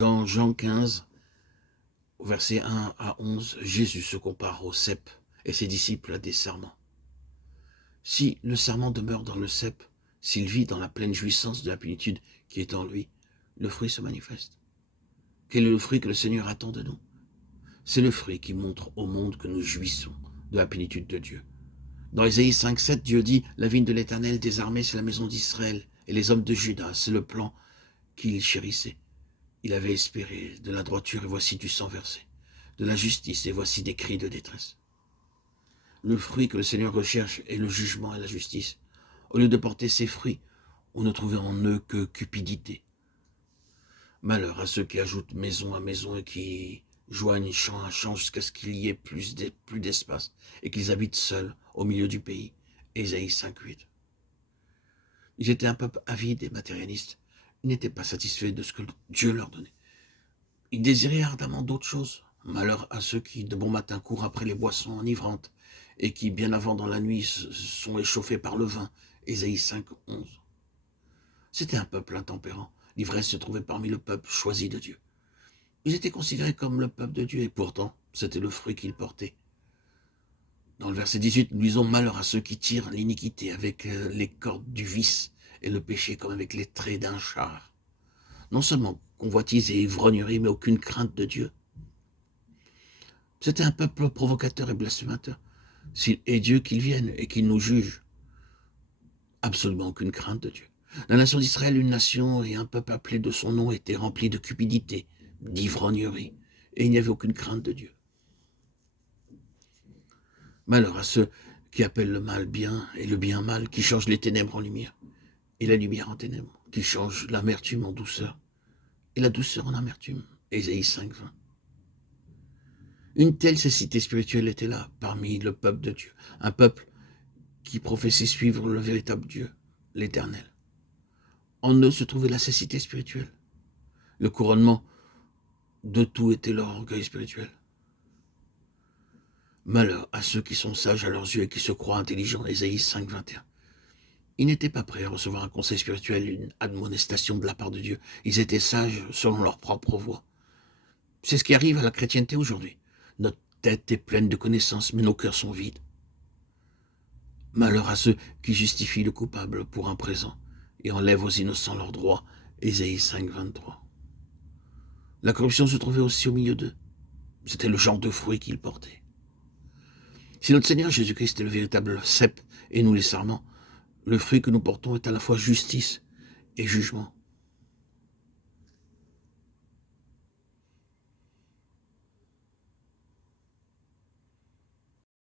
Dans Jean 15, au verset 1 à 11, Jésus se compare au cep et ses disciples à des serments. Si le serment demeure dans le cep, s'il vit dans la pleine jouissance de la plénitude qui est en lui, le fruit se manifeste. Quel est le fruit que le Seigneur attend de nous? C'est le fruit qui montre au monde que nous jouissons de la plénitude de Dieu. Dans Ésaïe 5,7, Dieu dit « La vigne de l'Éternel des armées, c'est la maison d'Israël, et les hommes de Juda, c'est le plan qu'il chérissait. Il avait espéré de la droiture, et voici du sang versé, de la justice, et voici des cris de détresse. » Le fruit que le Seigneur recherche est le jugement et la justice. Au lieu de porter ces fruits, on ne trouvait en eux que cupidité. Malheur à ceux qui ajoutent maison à maison et qui joignent champ à champ jusqu'à ce qu'il y ait plus d'espace et qu'ils habitent seuls au milieu du pays. Ésaïe 5,8. Ils étaient un peuple avide et matérialiste. Ils n'étaient pas satisfaits de ce que Dieu leur donnait. Ils désiraient ardemment d'autres choses. Malheur à ceux qui, de bon matin, courent après les boissons enivrantes et qui, bien avant dans la nuit, sont échauffés par le vin. Ésaïe 5,11. C'était un peuple intempérant. L'ivresse se trouvait parmi le peuple choisi de Dieu. Ils étaient considérés comme le peuple de Dieu, et pourtant, c'était le fruit qu'ils portaient. Dans le verset 18, nous lisons « Malheur à ceux qui tirent l'iniquité avec les cordes du vice et le péché comme avec les traits d'un char. » Non seulement convoitise et ivrognerie, mais aucune crainte de Dieu. C'était un peuple provocateur et blasphémateur. S'il est Dieu, qu'il vienne et qu'il nous juge. Absolument aucune crainte de Dieu. La nation d'Israël, une nation et un peuple appelé de son nom, était rempli de cupidité, d'ivrognerie, et il n'y avait aucune crainte de Dieu. Malheur à ceux qui appellent le mal bien et le bien mal, qui changent les ténèbres en lumière et la lumière en ténèbres, qui changent l'amertume en douceur et la douceur en amertume. Ésaïe 5,20. Une telle cécité spirituelle était là, parmi le peuple de Dieu, un peuple qui professait suivre le véritable Dieu, l'Éternel. En eux se trouvait la cécité spirituelle. Le couronnement de tout était leur orgueil spirituel. Malheur à ceux qui sont sages à leurs yeux et qui se croient intelligents. Ésaïe 5,21. Ils n'étaient pas prêts à recevoir un conseil spirituel, une admonestation de la part de Dieu. Ils étaient sages selon leur propre voie. C'est ce qui arrive à la chrétienté aujourd'hui. Notre tête est pleine de connaissances, mais nos cœurs sont vides. Malheur à ceux qui justifient le coupable pour un présent et enlèvent aux innocents leurs droits. Ésaïe 5,23. La corruption se trouvait aussi au milieu d'eux. C'était le genre de fruit qu'ils portaient. Si notre Seigneur Jésus-Christ est le véritable cep et nous les sarments, le fruit que nous portons est à la fois justice et jugement.